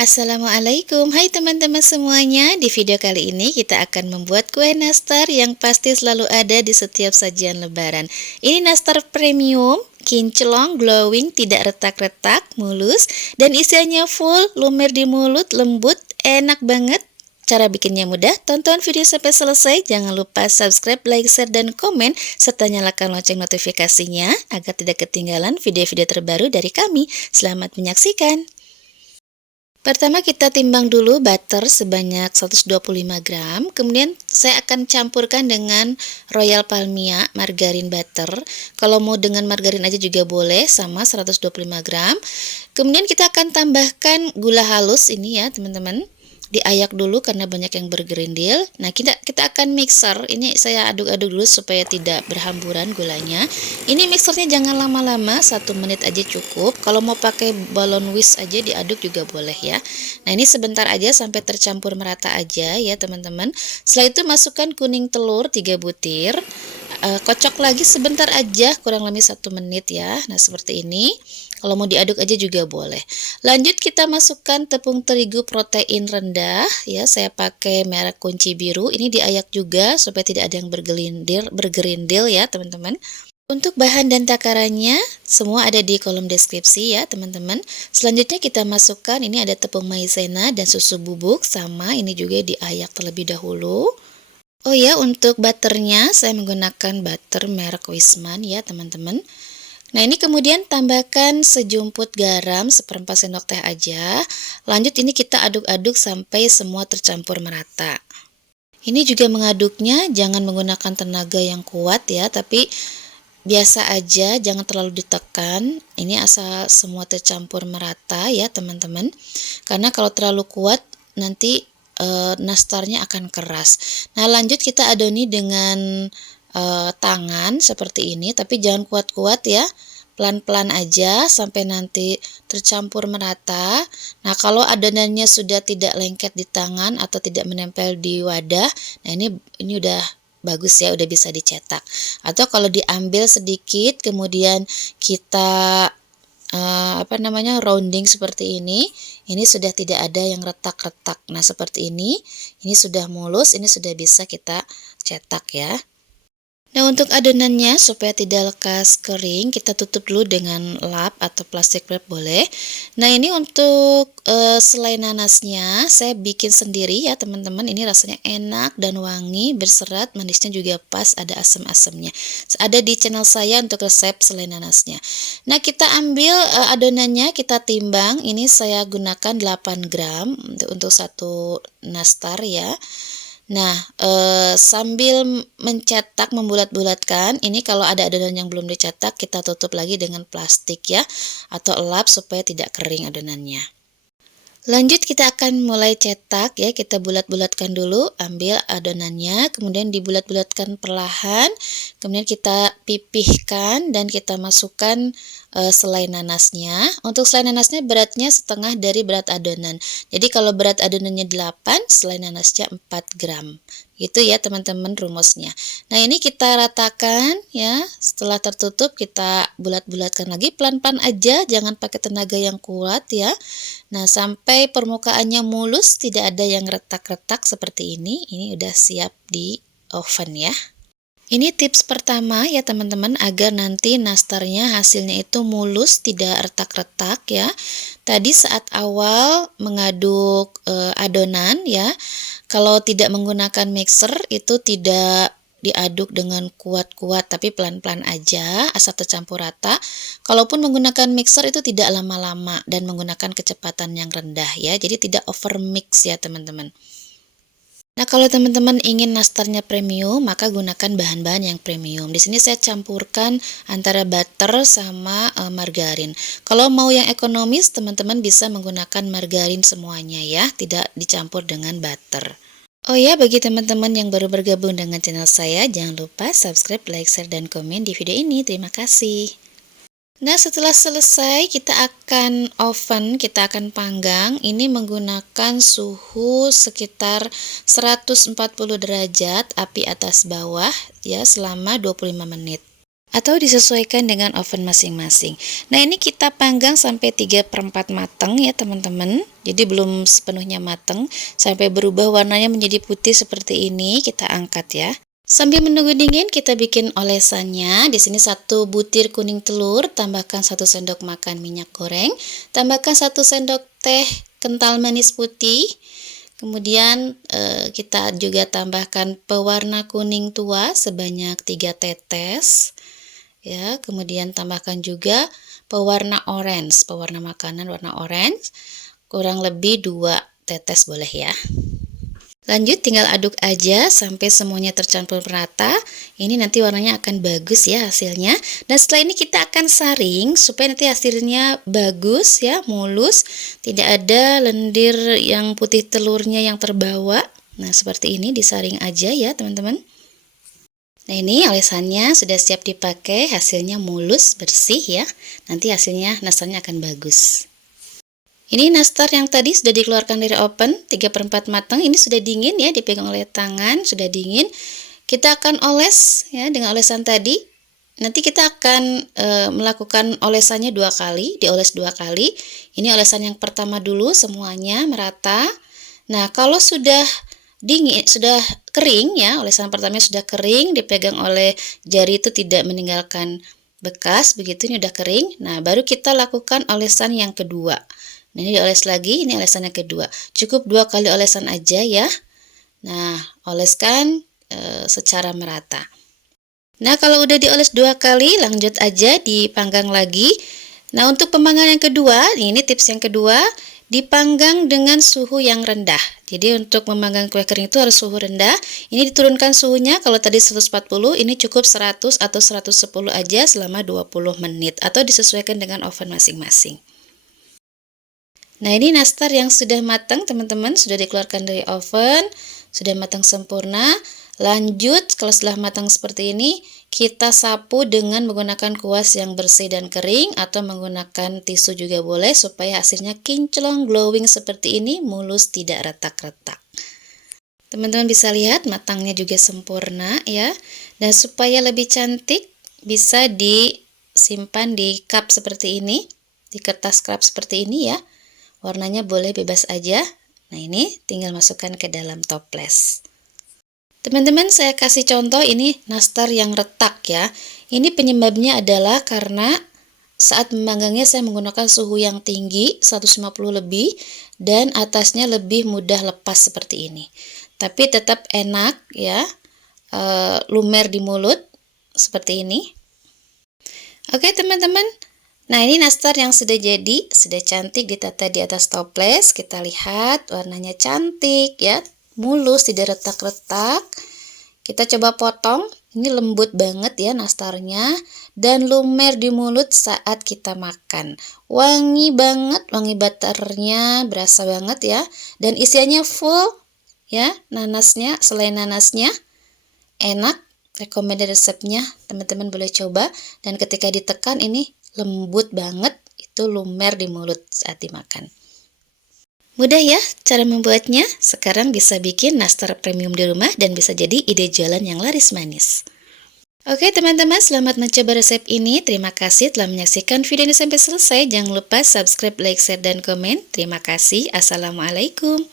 Assalamualaikum, hai teman-teman semuanya. Di video kali ini kita akan membuat kue nastar yang pasti selalu ada di setiap sajian lebaran. Ini nastar premium, kinclong, glowing, tidak retak-retak, mulus, dan isiannya full, lumer di mulut, lembut, enak banget. Cara bikinnya mudah, tonton video sampai selesai. Jangan lupa subscribe, like, share, dan komen, serta nyalakan lonceng notifikasinya agar tidak ketinggalan video-video terbaru dari kami. Selamat menyaksikan. Pertama kita timbang dulu butter sebanyak 125 gram. Kemudian saya akan campurkan dengan Royal Palmia margarin butter. Kalau mau dengan margarin aja juga boleh, sama 125 gram. Kemudian kita akan tambahkan gula halus ini ya teman-teman. Diayak dulu karena banyak yang bergerindil. Nah kita akan mixer. Ini saya aduk-aduk dulu supaya tidak berhamburan gulanya. Ini mixernya jangan lama-lama, 1 menit aja cukup. Kalau mau pakai balon whisk aja diaduk juga boleh ya. Nah ini sebentar aja sampai tercampur merata aja ya teman-teman. Setelah itu masukkan kuning telur 3 butir. Kocok lagi sebentar aja, kurang lebih 1 menit ya. Nah seperti ini. Kalau mau diaduk aja juga boleh. Lanjut kita masukkan tepung terigu protein rendah ya. Saya pakai merek kunci biru. Ini diayak juga supaya tidak ada yang bergerindil ya teman-teman. Untuk bahan dan takarannya semua ada di kolom deskripsi ya teman-teman. Selanjutnya kita masukkan, ini ada tepung maizena dan susu bubuk, sama ini juga diayak terlebih dahulu. Oh ya, untuk butternya saya menggunakan butter merek Wisman ya teman-teman. Nah ini kemudian tambahkan sejumput garam, 1/4 sendok teh aja. Lanjut ini kita aduk-aduk sampai semua tercampur merata. Ini juga mengaduknya jangan menggunakan tenaga yang kuat ya, tapi biasa aja, jangan terlalu ditekan. Ini asal semua tercampur merata ya teman-teman. Karena kalau terlalu kuat nanti nastarnya akan keras. Nah lanjut kita adoni dengan tangan seperti ini, tapi jangan kuat-kuat ya, pelan-pelan aja sampai nanti tercampur merata. Nah kalau adonannya sudah tidak lengket di tangan atau tidak menempel di wadah, nah ini udah bagus ya, udah bisa dicetak. Atau kalau diambil sedikit kemudian kita rounding seperti ini sudah tidak ada yang retak-retak. Nah seperti ini sudah mulus, ini sudah bisa kita cetak ya. Nah untuk adonannya supaya tidak lekas kering, kita tutup dulu dengan lap atau plastik wrap boleh. Nah ini untuk selai nanasnya saya bikin sendiri ya teman-teman. Ini rasanya enak dan wangi, berserat, manisnya juga pas, ada asam-asamnya. Ada di channel saya untuk resep selai nanasnya. Nah kita ambil adonannya, kita timbang. Ini saya gunakan 8 gram untuk satu nastar ya. Nah, sambil mencetak, membulat-bulatkan, ini kalau ada adonan yang belum dicetak, kita tutup lagi dengan plastik ya, atau lap supaya tidak kering adonannya. Lanjut kita akan mulai cetak ya, kita bulat-bulatkan dulu, ambil adonannya, kemudian dibulat-bulatkan perlahan, kemudian kita pipihkan dan kita masukkan selai nanasnya. Untuk selai nanasnya beratnya setengah dari berat adonan. Jadi kalau berat adonannya 8, selai nanasnya 4 gram. Gitu ya teman-teman rumusnya. Nah ini kita ratakan ya, setelah tertutup kita bulat-bulatkan lagi pelan-pelan aja, jangan pakai tenaga yang kuat ya. Nah sampai permukaannya mulus, tidak ada yang retak-retak seperti ini udah siap di oven ya. Ini tips pertama ya teman-teman, agar nanti nastarnya hasilnya itu mulus, tidak retak-retak ya. Tadi saat awal mengaduk adonan ya, kalau tidak menggunakan mixer itu tidak diaduk dengan kuat-kuat, tapi pelan-pelan aja asal tercampur rata. Kalaupun menggunakan mixer itu tidak lama-lama dan menggunakan kecepatan yang rendah ya, jadi tidak over mix ya teman-teman. Nah, kalau teman-teman ingin nastarnya premium, maka gunakan bahan-bahan yang premium. Di sini saya campurkan antara butter sama margarin. Kalau mau yang ekonomis, teman-teman bisa menggunakan margarin semuanya ya, tidak dicampur dengan butter. Oh ya, bagi teman-teman yang baru bergabung dengan channel saya, jangan lupa subscribe, like, share, dan komen di video ini. Terima kasih. Nah setelah selesai kita akan panggang, ini menggunakan suhu sekitar 140 derajat api atas bawah ya selama 25 menit. atau disesuaikan dengan oven masing-masing. Nah, ini kita panggang sampai 3/4 matang ya teman-teman. Jadi belum sepenuhnya matang, sampai berubah warnanya menjadi putih seperti ini, kita angkat ya. Sambil menunggu dingin, kita bikin olesannya. Di sini 1 butir kuning telur, tambahkan 1 sendok makan minyak goreng, tambahkan 1 sendok teh kental manis putih. Kemudian kita juga tambahkan pewarna kuning tua sebanyak 3 tetes. Ya, kemudian tambahkan juga pewarna orange, pewarna makanan warna orange, kurang lebih 2 tetes boleh ya. Lanjut, tinggal aduk aja sampai semuanya tercampur merata. Ini nanti warnanya akan bagus ya hasilnya. Dan setelah ini kita akan saring supaya nanti hasilnya bagus ya, mulus, tidak ada lendir yang putih telurnya yang terbawa. Nah, seperti ini disaring aja ya teman-teman. Nah, ini olesannya sudah siap dipakai, hasilnya mulus, bersih ya. Nanti hasilnya nastarnya akan bagus. Ini nastar yang tadi sudah dikeluarkan dari oven, 3/4 matang, ini sudah dingin ya, dipegang oleh tangan, sudah dingin. Kita akan oles ya dengan olesan tadi. Nanti kita akan melakukan olesannya 2 kali, dioles 2 kali. Ini olesan yang pertama dulu semuanya merata. Nah, kalau sudah dingin, sudah kering ya, olesan pertamanya sudah kering, dipegang oleh jari itu tidak meninggalkan bekas, begitu ini udah kering. Nah, baru kita lakukan olesan yang kedua. Nah, ini dioles lagi, ini olesan yang kedua. Cukup 2 kali olesan aja ya. Nah, oleskan secara merata. Nah, kalau udah dioles 2 kali, lanjut aja dipanggang lagi. Nah, untuk pemanggangan yang kedua, ini tips yang kedua, dipanggang dengan suhu yang rendah. Jadi untuk memanggang kue kering itu harus suhu rendah. Ini diturunkan suhunya, kalau tadi 140, ini cukup 100 atau 110 aja selama 20 menit. Atau disesuaikan dengan oven masing-masing. Nah, ini nastar yang sudah matang teman-teman, sudah dikeluarkan dari oven, sudah matang sempurna. Lanjut, kalau setelah matang seperti ini, kita sapu dengan menggunakan kuas yang bersih dan kering atau menggunakan tisu juga boleh supaya hasilnya kinclong glowing seperti ini, mulus tidak retak-retak. Teman-teman bisa lihat matangnya juga sempurna ya. Dan supaya lebih cantik bisa disimpan di cup seperti ini, di kertas cup seperti ini ya. Warnanya boleh bebas aja. Nah, ini tinggal masukkan ke dalam toples. Teman-teman, saya kasih contoh ini nastar yang retak ya. Ini penyebabnya adalah karena saat memanggangnya saya menggunakan suhu yang tinggi, 150 lebih, dan atasnya lebih mudah lepas seperti ini. Tapi tetap enak ya, lumer di mulut seperti ini. Oke teman-teman, nah ini nastar yang sudah jadi, sudah cantik ditata di atas toples. Kita lihat warnanya cantik ya, mulus, tidak retak-retak. Kita coba potong, ini lembut banget ya nastarnya dan lumer di mulut saat kita makan. Wangi banget, wangi butternya berasa banget ya. Dan isiannya full ya, nanasnya, selain nanasnya enak. Rekomendasi resepnya, teman-teman boleh coba. Dan ketika ditekan ini lembut banget, itu lumer di mulut saat dimakan. Mudah ya cara membuatnya, sekarang bisa bikin nastar premium di rumah dan bisa jadi ide jualan yang laris manis. Oke teman-teman, selamat mencoba resep ini. Terima kasih telah menyaksikan video ini sampai selesai. Jangan lupa subscribe, like, share, dan komen. Terima kasih. Assalamualaikum.